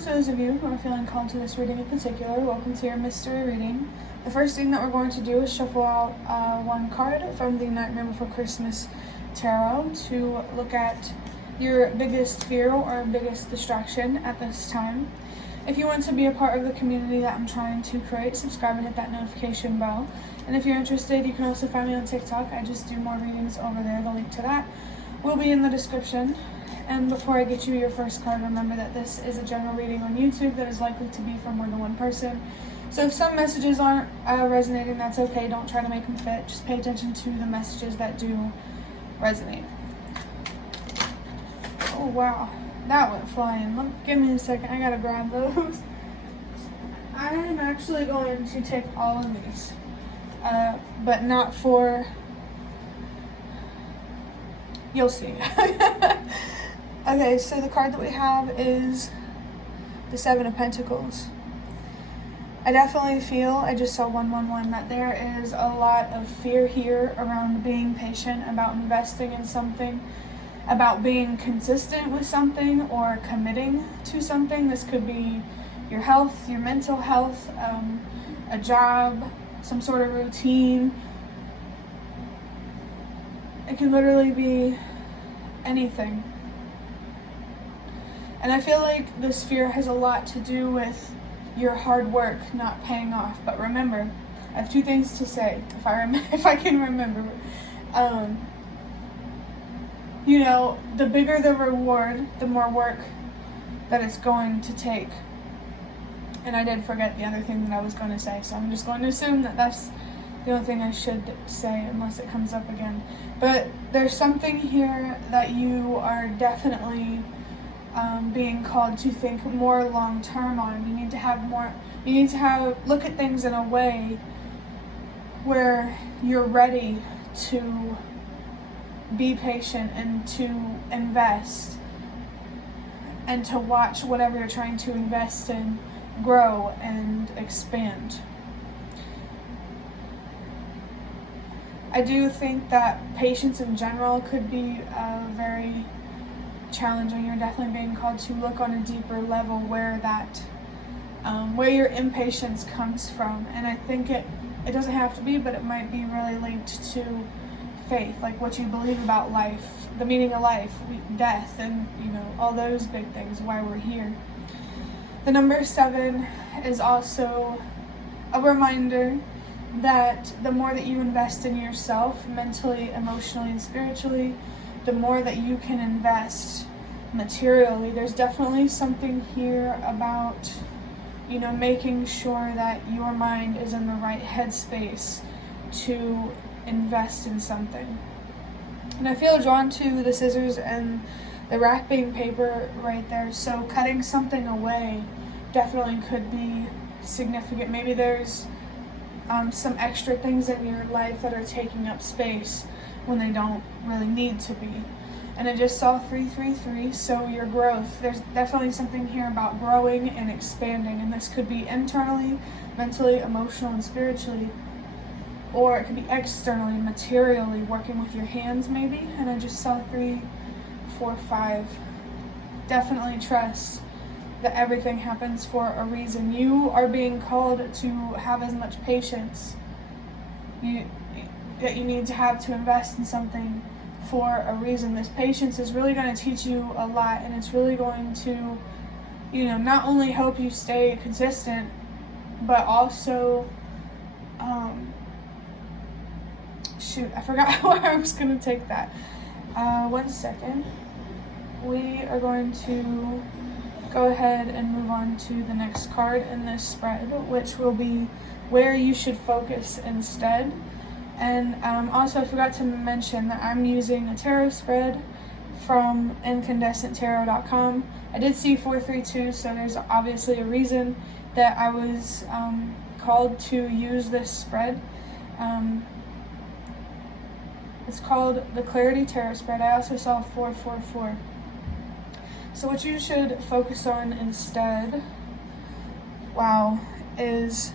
to those of you who are feeling called to this reading in particular, welcome to your mystery reading. The first thing that we're going to do is shuffle out one card from the Nightmare Before Christmas Tarot to look at your biggest fear or biggest distraction at this time. If you want to be a part of the community that I'm trying to create, subscribe and hit that notification bell. And if you're interested, you can also find me on TikTok. I just do more readings over there. The link to that will be in the description. And before I get you your first card, remember that this is a general reading on YouTube that is likely to be for more than one person. So if some messages aren't resonating, that's okay. Don't try to make them fit. Just pay attention to the messages that do resonate. Oh, wow. That went flying. Give me a second. I gotta grab those. I'm actually going to take all of these. But not for... You'll see. Okay, so the card that we have is the Seven of Pentacles. I definitely feel, I just saw 111, that there is a lot of fear here around being patient, about investing in something, about being consistent with something or committing to something. This could be your health, your mental health, a job, some sort of routine. It can literally be anything. And I feel like this fear has a lot to do with your hard work not paying off. But remember, I have two things to say, if I can remember. You know, the bigger the reward, the more work that it's going to take. And I did forget the other thing that I was going to say, so I'm just going to assume that that's the only thing I should say unless it comes up again. But there's something here that you are definitely being called to think more long term on. You need to look at things in a way where you're ready to be patient and to invest and to watch whatever you're trying to invest in grow and expand. I do think that patience in general could be very challenging. You're definitely being called to look on a deeper level where that, where your impatience comes from. And I think it doesn't have to be, but it might be really linked to faith, like what you believe about life, the meaning of life, death, and all those big things, why we're here. The number 7 is also a reminder that the more that you invest in yourself, mentally, emotionally, and spiritually, the more that you can invest materially. There's definitely something here about, making sure that your mind is in the right headspace to invest in something. And I feel drawn to the scissors and the wrapping paper right there. So cutting something away definitely could be significant. Maybe there's some extra things in your life that are taking up space when they don't really need to be. And I just saw 333, so your growth. There's definitely something here about growing and expanding, and this could be internally, mentally, emotionally, and spiritually, or it could be externally, materially, working with your hands maybe. And I just saw 3, 4, 5. Definitely trust that everything happens for a reason. You are being called to have as much patience that you need to have to invest in something for a reason. This patience is really going to teach you a lot, and it's really going to, not only help you stay consistent, but also, I forgot where I was going to take that. 1 second. We are going to go ahead and move on to the next card in this spread, which will be where you should focus instead. And also I forgot to mention that I'm using a tarot spread from incandescenttarot.com. I did see 432, so there's obviously a reason that I was called to use this spread. It's called the Clarity Tarot Spread. I also saw 444. So what you should focus on instead, is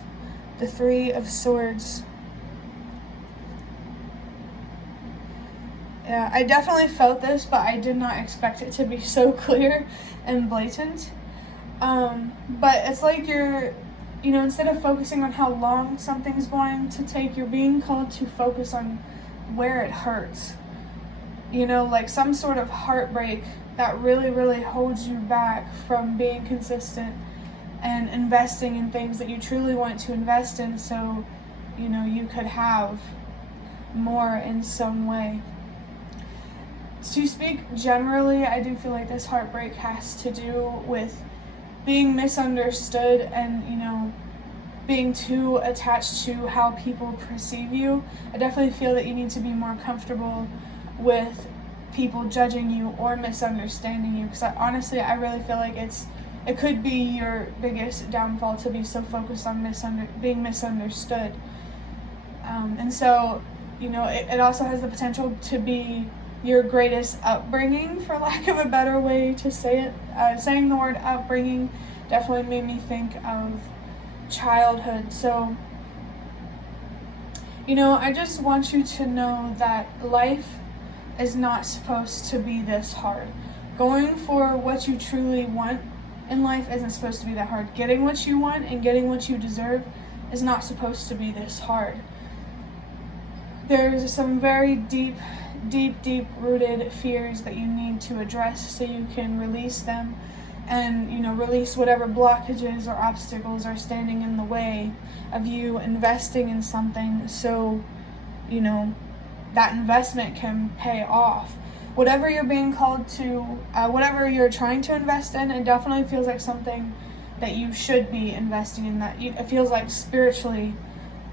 the 3 of Swords. Yeah, I definitely felt this, but I did not expect it to be so clear and blatant. But it's like instead of focusing on how long something's going to take, you're being called to focus on where it hurts. Like some sort of heartbreak that really, really holds you back from being consistent and investing in things that you truly want to invest in, so you could have more in some way. To speak generally, I do feel like this heartbreak has to do with being misunderstood and being too attached to how people perceive you. I definitely feel that you need to be more comfortable with people judging you or misunderstanding you, because I really feel like it could be your biggest downfall to be so focused on being misunderstood. And so, it also has the potential to be your greatest upbringing, for lack of a better way to say it. Saying the word upbringing definitely made me think of childhood. So, I just want you to know that life is not supposed to be this hard. Going for what you truly want in life isn't supposed to be that hard. Getting what you want and getting what you deserve is not supposed to be this hard. There's some very deep rooted fears that you need to address so you can release them and release whatever blockages or obstacles are standing in the way of you investing in something, so that investment can pay off. Whatever you're being called to, whatever you're trying to invest in, it definitely feels like something that you should be investing in, it feels like spiritually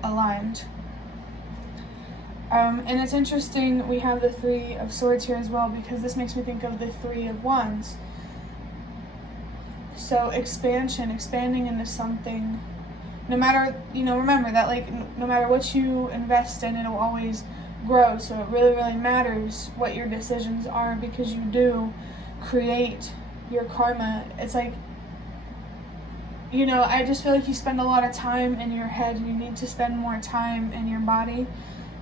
aligned. And it's interesting, we have the Three of Swords here as well, because this makes me think of the Three of Wands. So expanding into something, no matter, remember that, like, no matter what you invest in, it'll always grow. So it really, really matters what your decisions are, because you do create your karma. It's like, I just feel like you spend a lot of time in your head, and you need to spend more time in your body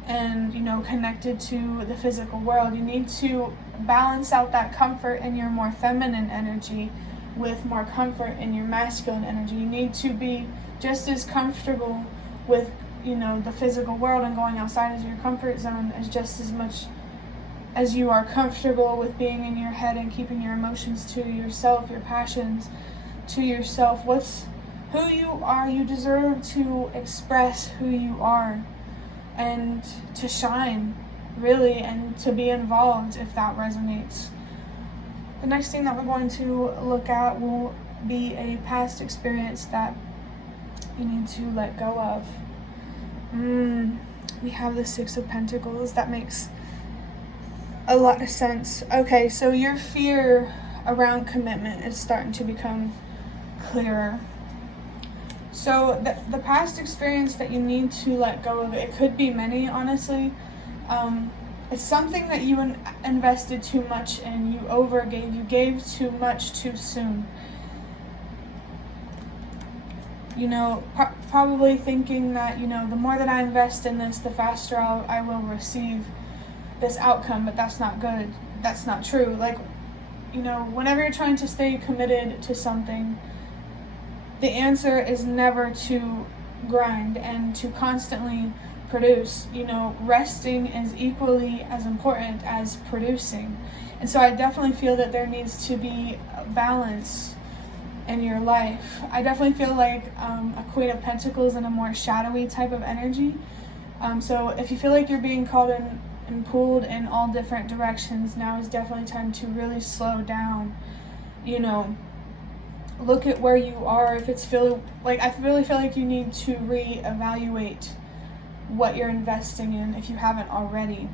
and connected to the physical world. You need to balance out that comfort in your more feminine energy with more comfort in your masculine energy. You need to be just as comfortable with the physical world and going outside of your comfort zone as just as much as you are comfortable with being in your head and keeping your emotions to yourself, your passions to yourself. Who you are. You deserve to express who you are and to shine, really, and to be involved if that resonates. The next thing that we're going to look at will be a past experience that you need to let go of. We have the Six of Pentacles. That makes a lot of sense. Okay, so your fear around commitment is starting to become clearer. So the past experience that you need to let go of, it could be many, honestly. It's something that you invested too much in, you overgave, you gave too much too soon. Probably thinking that, the more that I invest in this, the faster I will receive this outcome, but that's not good. That's not true. Like, whenever you're trying to stay committed to something, the answer is never to grind and to constantly produce. Resting is equally as important as producing. And so I definitely feel that there needs to be a balance in your life. I definitely feel like a Queen of Pentacles in a more shadowy type of energy. So if you feel like you're being called in and pulled in all different directions, now is definitely time to really slow down. Look at where you are. If it's I really feel like you need to reevaluate what you're investing in if you haven't already.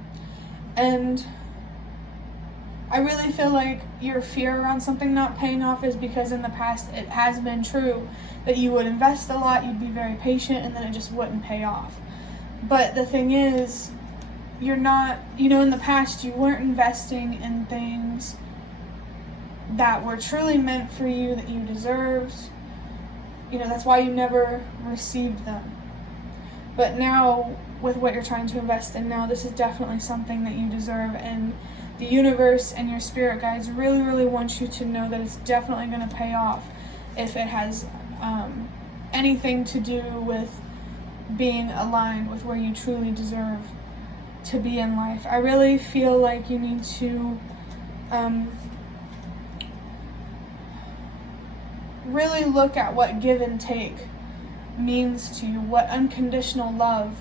And I really feel like your fear around something not paying off is because in the past it has been true that you would invest a lot, you'd be very patient, and then it just wouldn't pay off. But the thing is, you're not, in the past you weren't investing in things that were truly meant for you, that you deserved. That's why you never received them. But now, with what you're trying to invest in now, this is definitely something that you deserve, and the universe and your spirit guides really, really want you to know that it's definitely going to pay off. if it has anything to do with being aligned with where you truly deserve to be in life. I really feel like you need to really look at what give and take means to you, what unconditional love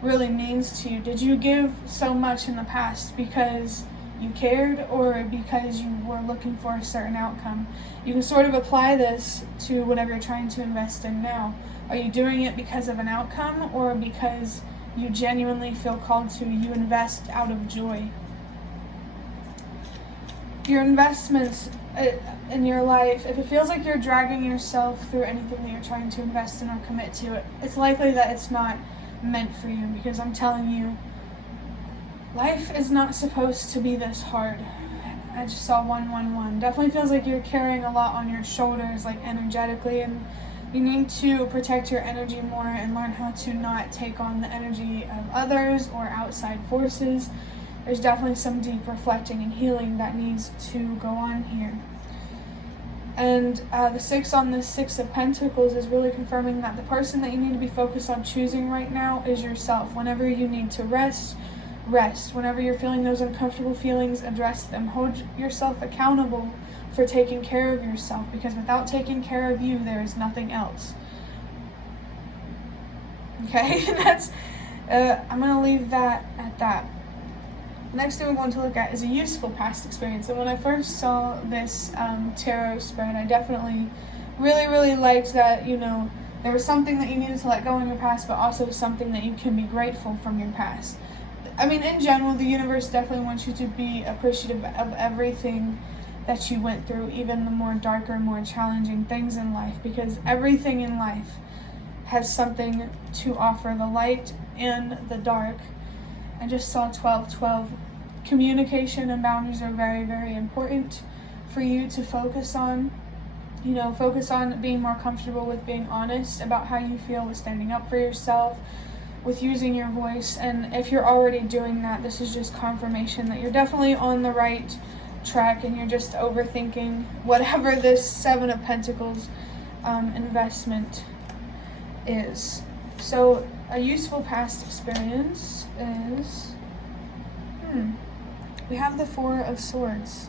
really means to you. Did you give so much in the past because you cared or because you were looking for a certain outcome? You can sort of apply this to whatever you're trying to invest in now. Are you doing it because of an outcome or because you genuinely feel called to? You invest out of joy. Your investments in your life, if it feels like you're dragging yourself through anything that you're trying to invest in or commit to, it's likely that it's not meant for you, because I'm telling you, life is not supposed to be this hard. I just saw 111. Definitely feels like you're carrying a lot on your shoulders, like energetically, and you need to protect your energy more and learn how to not take on the energy of others or outside forces. There's definitely some deep reflecting and healing that needs to go on here. And the 6 on the 6 of Pentacles is really confirming that the person that you need to be focused on choosing right now is yourself. Whenever you need to rest. Whenever you're feeling those uncomfortable feelings, address them. Hold yourself accountable for taking care of yourself, because without taking care of you, there is nothing else. Okay, that's I'm going to leave that at that. Next thing we're going to look at is a useful past experience. And when I first saw this tarot spread, I definitely really liked that, there was something that you needed to let go in your past, but also something that you can be grateful from your past. I mean, in general, the universe definitely wants you to be appreciative of everything that you went through, even the more darker, more challenging things in life, because everything in life has something to offer, the light and the dark. I just saw 1212. Communication and boundaries are very important for you to focus on. Focus on being more comfortable with being honest about how you feel, with standing up for yourself, with using your voice. And if you're already doing that, this is just confirmation that you're definitely on the right track, and you're just overthinking whatever this 7 of Pentacles investment is. So a useful past experience is we have the 4 of Swords.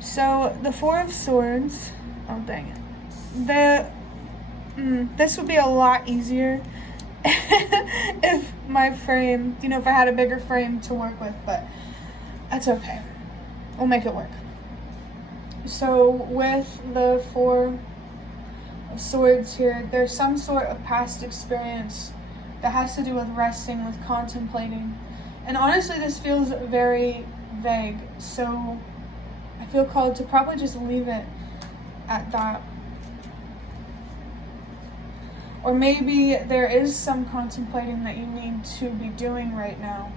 So the 4 of Swords, oh dang it, this would be a lot easier if my frame, if I had a bigger frame to work with, but that's okay. We'll make it work. So with the 4 of Swords here, there's some sort of past experience that has to do with resting, with contemplating. And honestly, this feels very vague, so I feel called to probably just leave it at that. Or maybe there is some contemplating that you need to be doing right now.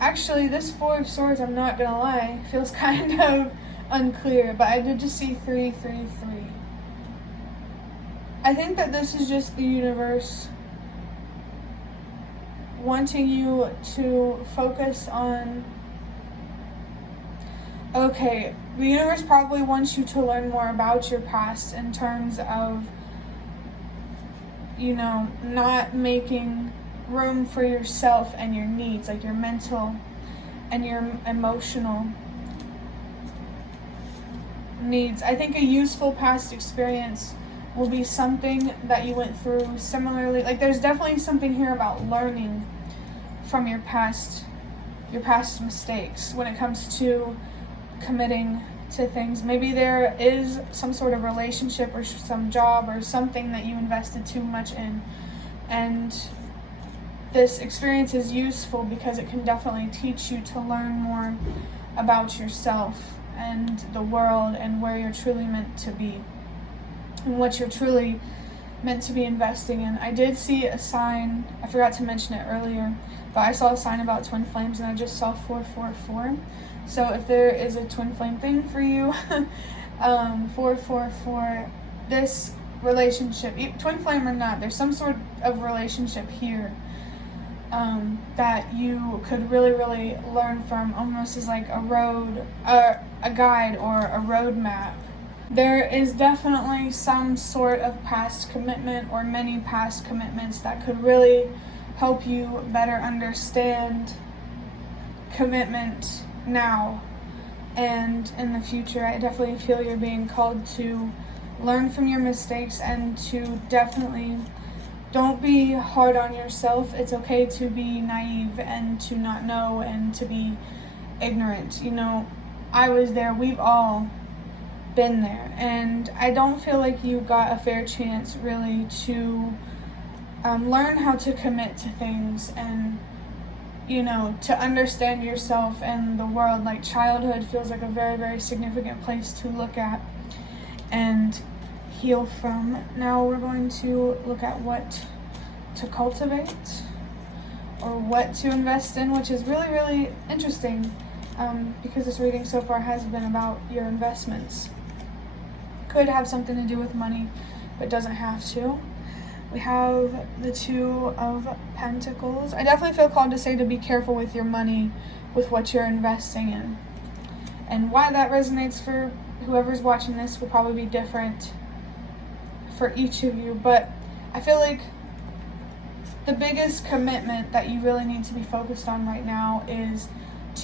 Actually, this 4 of Swords, I'm not gonna lie, feels kind of unclear, but I did just see 333. I think that this is just the universe wanting you to focus on, the universe probably wants you to learn more about your past in terms of, not making room for yourself and your needs, like your mental and your emotional needs. I think a useful past experience will be something that you went through similarly. Like, there's definitely something here about learning from your past mistakes when it comes to committing to things. Maybe there is some sort of relationship or some job or something that you invested too much in, and this experience is useful because it can definitely teach you to learn more about yourself and the world and where you're truly meant to be and what you're truly meant to be investing in. I did see a sign, I forgot to mention it earlier, but I saw a sign about twin flames, and I just saw 444. So if there is a twin flame thing for you, 444, this relationship, twin flame or not, there's some sort of relationship here that you could really learn from, almost as like a road, a guide or a road map There is definitely some sort of past commitment or many past commitments that could really help you better understand commitment now and in the future. I definitely feel you're being called to learn from your mistakes and to definitely don't be hard on yourself. It's okay to be naive and to not know and to be ignorant. I was there. We've all been there, and I don't feel like you got a fair chance really to learn how to commit to things and to understand yourself and the world. Like, childhood feels like a very, very significant place to look at and heal from. Now we're going to look at what to cultivate or what to invest in, which is really, really interesting because this reading so far has been about your investments. Could have something to do with money, but doesn't have to. We have the Two of Pentacles. I definitely feel called to say to be careful with your money, with what you're investing in. And why that resonates for whoever's watching this will probably be different for each of you. But I feel like the biggest commitment that you really need to be focused on right now is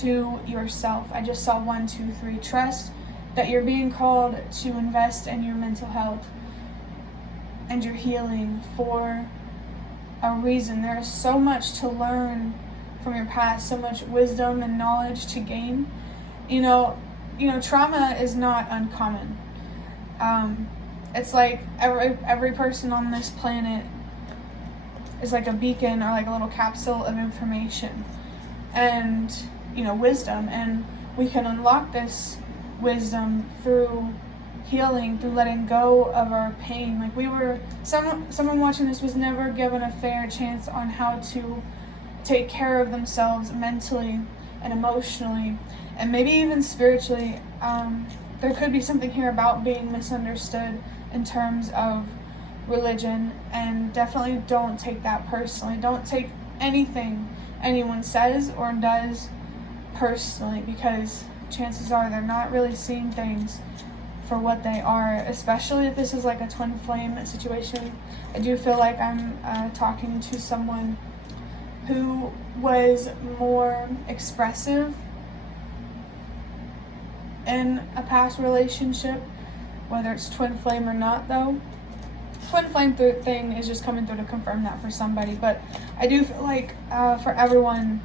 to yourself. I just saw 1, 2, 3. Trust that you're being called to invest in your mental health and your healing for a reason. There is so much to learn from your past, so much wisdom and knowledge to gain. Trauma is not uncommon. It's like every person on this planet is like a beacon or like a little capsule of information and wisdom, and we can unlock this wisdom through healing, through letting go of our pain. Like, someone watching this was never given a fair chance on how to take care of themselves mentally and emotionally and maybe even spiritually. There could be something here about being misunderstood in terms of religion, and definitely don't take that personally. Don't take anything anyone says or does personally, because chances are they're not really seeing things for what they are, especially if this is like a twin flame situation. I do feel like I'm talking to someone who was more expressive in a past relationship, whether it's twin flame or not though. Twin flame thing is just coming through to confirm that for somebody, but I do feel like for everyone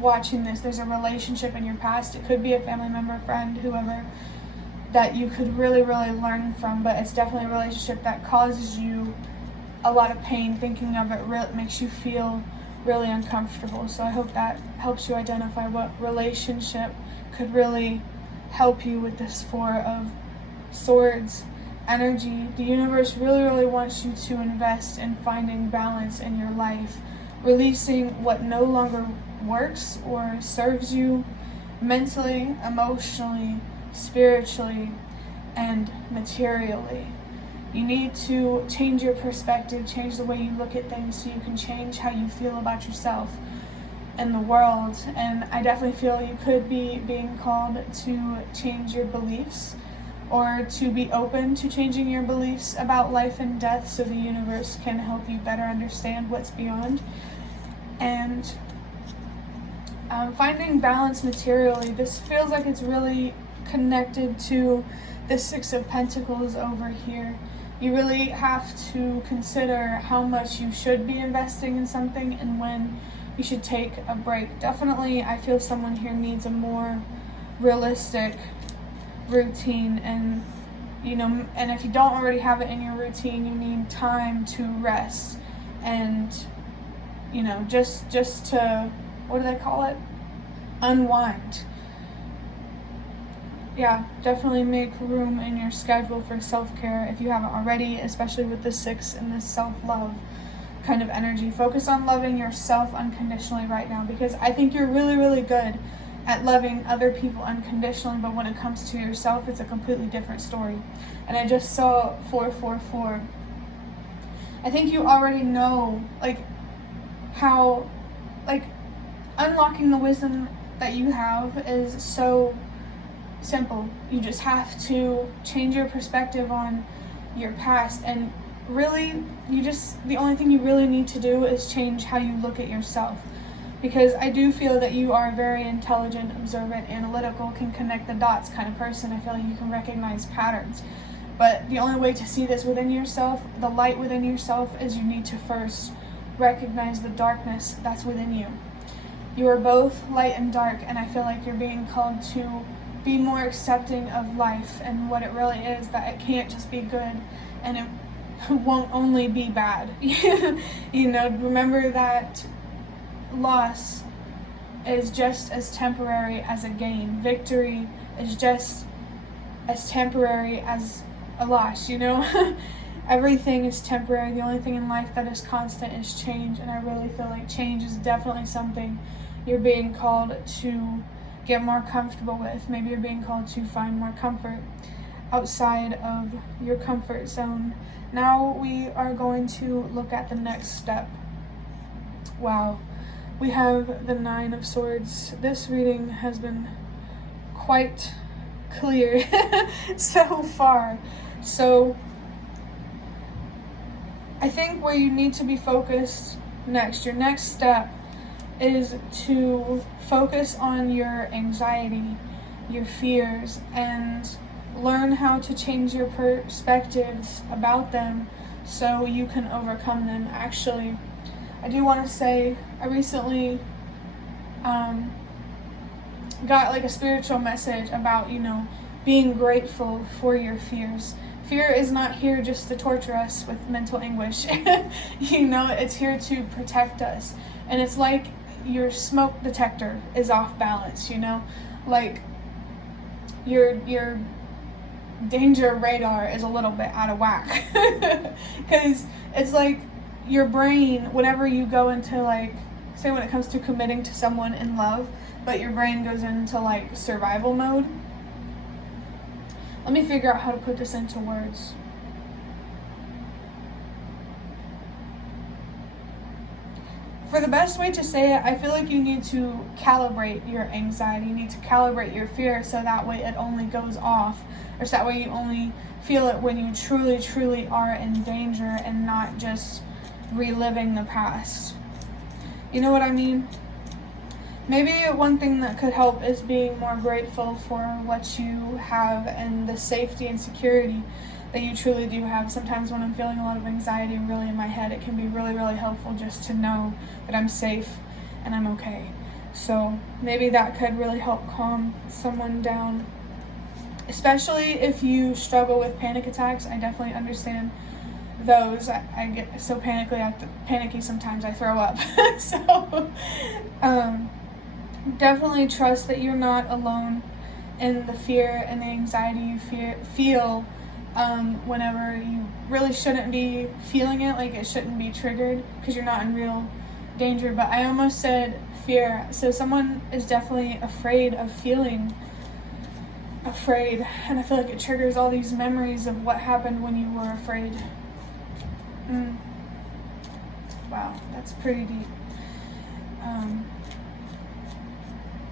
watching this, there's a relationship in your past. It could be a family member, friend, whoever, that you could really, really learn from, but it's definitely a relationship that causes you a lot of pain. Thinking of it makes you feel really uncomfortable. So I hope that helps you identify what relationship could really help you with this Four of Swords energy. The universe really, really wants you to invest in finding balance in your life, releasing what no longer works or serves you mentally, emotionally, spiritually, and materially. You need to change your perspective, change the way you look at things so you can change how you feel about yourself and the world. And I definitely feel you could be being called to change your beliefs, or to be open to changing your beliefs about life and death so the universe can help you better understand what's beyond. And finding balance materially, this feels like it's really connected to the Six of Pentacles over here. You really have to consider how much you should be investing in something and when you should take a break. Definitely, I feel someone here needs a more realistic routine, and and if you don't already have it in your routine, you need time to rest and just to, what do they call it, unwind. Yeah, definitely make room in your schedule for self-care if you haven't already, especially with the 6 and this self-love kind of energy. Focus on loving yourself unconditionally right now, because I think you're really, really good at loving other people unconditionally, but when it comes to yourself, it's a completely different story. And I just saw 444. I think you already know, how, unlocking the wisdom that you have is so simple. You just have to change your perspective on your past, and really, the only thing you really need to do is change how you look at yourself. Because I do feel that you are a very intelligent, observant, analytical, can connect the dots kind of person. I feel like you can recognize patterns. But the only way to see this within yourself, the light within yourself, is you need to first recognize the darkness that's within you. You are both light and dark, and I feel like you're being called to be more accepting of life and what it really is, that it can't just be good and it won't only be bad. You know, remember that loss is just as temporary as a gain. Victory is just as temporary as a loss, you know? Everything is temporary. The only thing in life that is constant is change, and I really feel like change is definitely something you're being called to get more comfortable with. Maybe you're being called to find more comfort outside of your comfort zone. Now we are going to look at the next step. Wow. We have the Nine of Swords. This reading has been quite clear so far. So I think where you need to be focused next, your next step, is to focus on your anxiety, your fears, and learn how to change your perspectives about them so you can overcome them. Actually, I do want to say I recently got like a spiritual message about, you know, being grateful for your fears. Fear is not here just to torture us with mental anguish. You know, it's here to protect us. And it's like your smoke detector is off balance, you know? Like your danger radar is a little bit out of whack. Because it's like your brain, whenever you go into, like, say when it comes to committing to someone in love, but your brain goes into like survival mode. Let me figure out how to put this into words. For the best way to say it, I feel like you need to calibrate your anxiety. You need to calibrate your fear so that way it only goes off, or so that way you only feel it when you truly, truly are in danger and not just reliving the past. You know what I mean? Maybe one thing that could help is being more grateful for what you have and the safety and security that you truly do have. Sometimes when I'm feeling a lot of anxiety really in my head, it can be really, really helpful just to know that I'm safe and I'm okay. So maybe that could really help calm someone down. Especially if you struggle with panic attacks, I definitely understand those. I get so panicky sometimes I throw up. So definitely trust that you're not alone in the fear and the anxiety you feel whenever you really shouldn't be feeling it. Like, it shouldn't be triggered because you're not in real danger. But I almost said fear. So someone is definitely afraid of feeling afraid, and I feel like it triggers all these memories of what happened when you were afraid. Wow, that's pretty deep.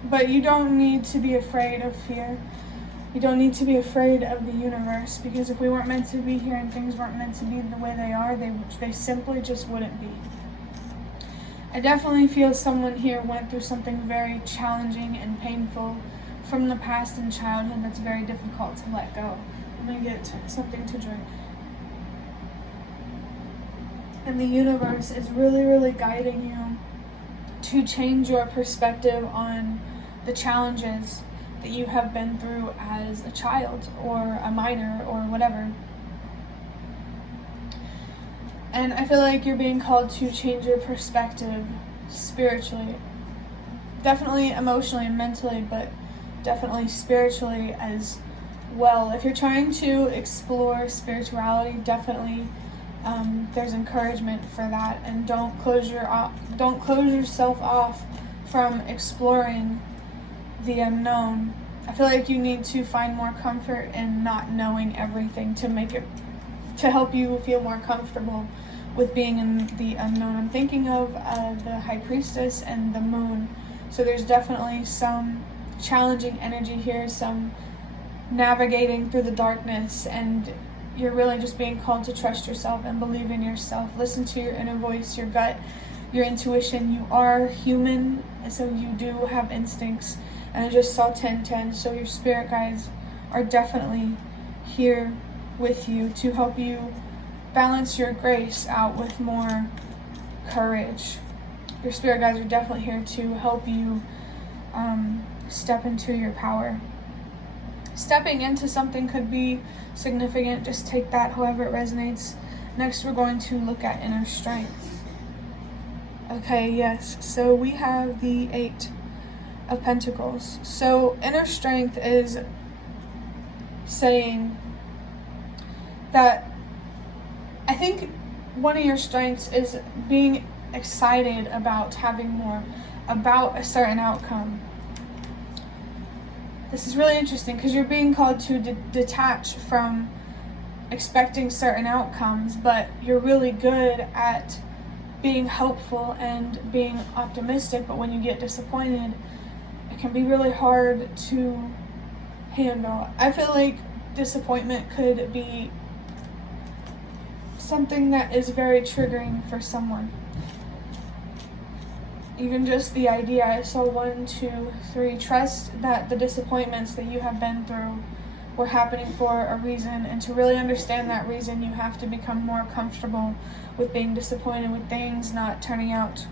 But you don't need to be afraid of fear. You don't need to be afraid of the universe, because if we weren't meant to be here and things weren't meant to be the way they are, they simply just wouldn't be. I definitely feel someone here went through something very challenging and painful from the past and childhood that's very difficult to let go. I'm gonna get something to drink. And the universe is really, really guiding you to change your perspective on the challenges that you have been through as a child or a minor or whatever. And I feel like you're being called to change your perspective spiritually. Definitely emotionally and mentally, but definitely spiritually as well. If you're trying to explore spirituality, definitely there's encouragement for that, and don't close yourself off from exploring the unknown. I feel like you need to find more comfort in not knowing everything to help you feel more comfortable with being in the unknown. I'm thinking of the High Priestess and the Moon. So there's definitely some challenging energy here, some navigating through the darkness, and you're really just being called to trust yourself and believe in yourself. Listen to your inner voice, your gut, your intuition. You are human, and so you do have instincts. And I just saw 1010, so your spirit guides are definitely here with you to help you balance your grace out with more courage. Your spirit guides are definitely here to help you step into your power. Stepping into something could be significant. Just take that however it resonates. Next, we're going to look at inner strength. Okay, yes. So we have the 8 of Pentacles. So inner strength is saying that I think one of your strengths is being excited about having more, about a certain outcome. This is really interesting because you're being called to detach from expecting certain outcomes, but you're really good at being hopeful and being optimistic. But when you get disappointed, it can be really hard to handle. I feel like disappointment could be something that is very triggering for someone. Even just the idea, I saw 1, 2, 3, trust that the disappointments that you have been through were happening for a reason, and to really understand that reason, you have to become more comfortable with being disappointed with things not turning out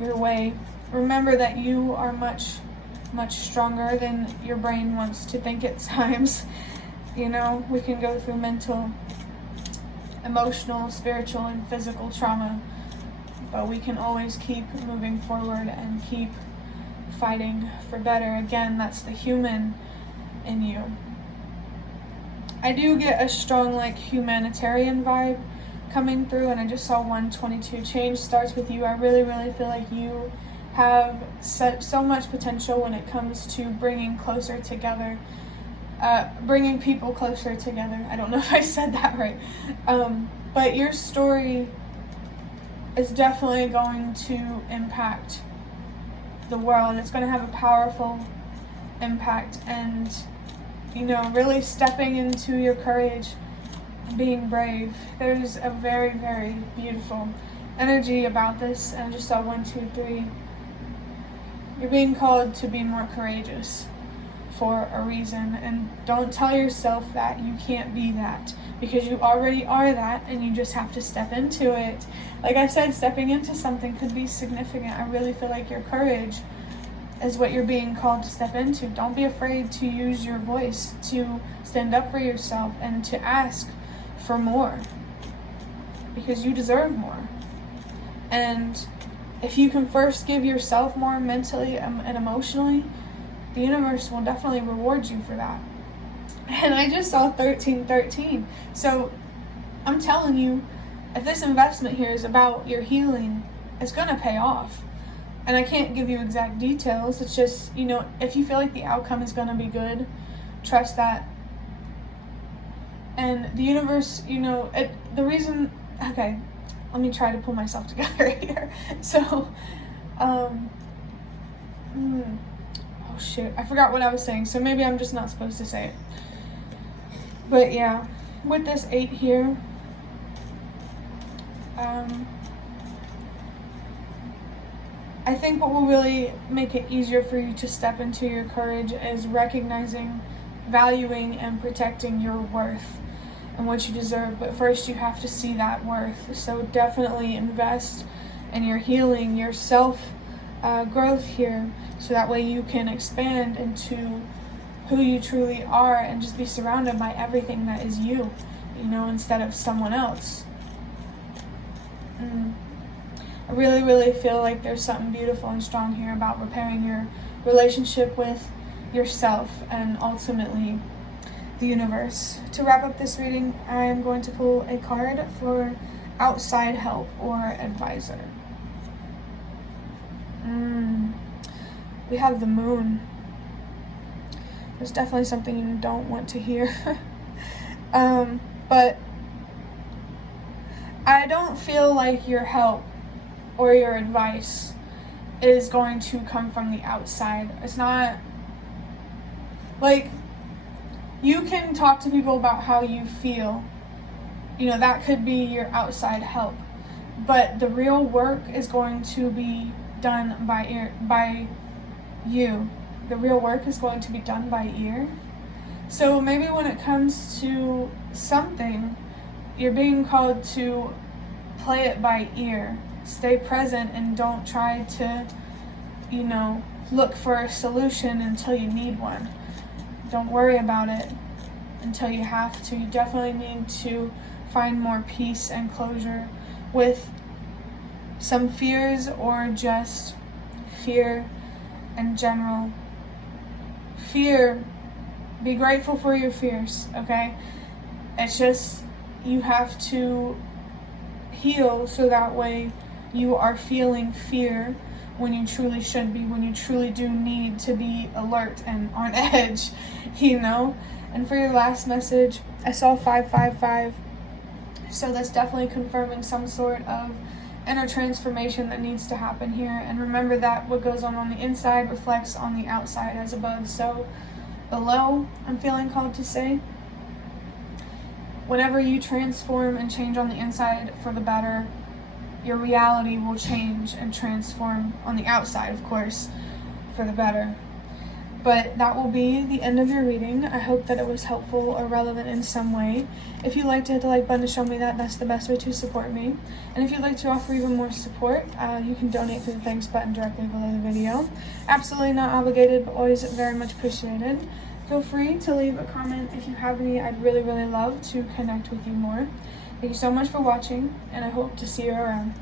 your way. Remember that you are much, much stronger than your brain wants to think at times. You know, we can go through mental, emotional, spiritual, and physical trauma, but we can always keep moving forward and keep fighting for better. Again, that's the human in you. I do get a strong like humanitarian vibe coming through, and I just saw 122. Change starts with you. I really, really feel like you have so much potential when it comes to bringing closer together, bringing people closer together. I don't know if I said that right, but your story is definitely going to impact the world. It's going to have a powerful impact, and you know, really stepping into your courage, being brave. There's a very, very beautiful energy about this. And I just saw 1, 2, 3. You're being called to be more courageous for a reason, and don't tell yourself that you can't be that, because you already are that, and you just have to step into it. Like I said, stepping into something could be significant. I really feel like your courage is what you're being called to step into. Don't be afraid to use your voice, to stand up for yourself, and to ask for more, because you deserve more. And if you can first give yourself more mentally and emotionally, the universe will definitely reward you for that. And I just saw 1313. So I'm telling you, if this investment here is about your healing, it's going to pay off. And I can't give you exact details. It's just, you know, if you feel like the outcome is going to be good, trust that. And the universe, you know, the reason, okay, let me try to pull myself together here. So, oh shit, I forgot what I was saying. So maybe I'm just not supposed to say it. But yeah, with this 8 here, I think what will really make it easier for you to step into your courage is recognizing, valuing, and protecting your worth and what you deserve. But first you have to see that worth. So definitely invest in your healing, your self growth here, so that way you can expand into who you truly are and just be surrounded by everything that is you, you know, instead of someone else. I really, really feel like there's something beautiful and strong here about repairing your relationship with yourself and ultimately the universe. To wrap up this reading, I am going to pull a card for outside help or advisor. We have the moon. There's definitely something you don't want to hear. But I don't feel like your help or your advice is going to come from the outside. It's not like, You can talk to people about how you feel. You know, that could be your outside help. But the real work is going to be done by you. The real work is going to be done by ear. So maybe when it comes to something, you're being called to play it by ear. Stay present and don't try to, look for a solution until you need one. Don't worry about it until you have to. You definitely need to find more peace and closure with some fears, or just fear in general. Fear, be grateful for your fears, okay? It's just, you have to heal so that way you are feeling fear when you truly should be, when you truly do need to be alert and on edge, And for your last message, I saw 555. So that's definitely confirming some sort of inner transformation that needs to happen here. And remember that what goes on the inside reflects on the outside as above, so below. I'm feeling called to say, whenever you transform and change on the inside for the better, your reality will change and transform on the outside, of course, for the better. But that will be the end of your reading. I hope that it was helpful or relevant in some way. If you'd like to hit the like button to show me that, that's the best way to support me. And if you'd like to offer even more support, you can donate through the thanks button directly below the video. Absolutely not obligated, but always very much appreciated. Feel free to leave a comment if you have any. I'd really, really love to connect with you more. Thank you so much for watching, and I hope to see you around.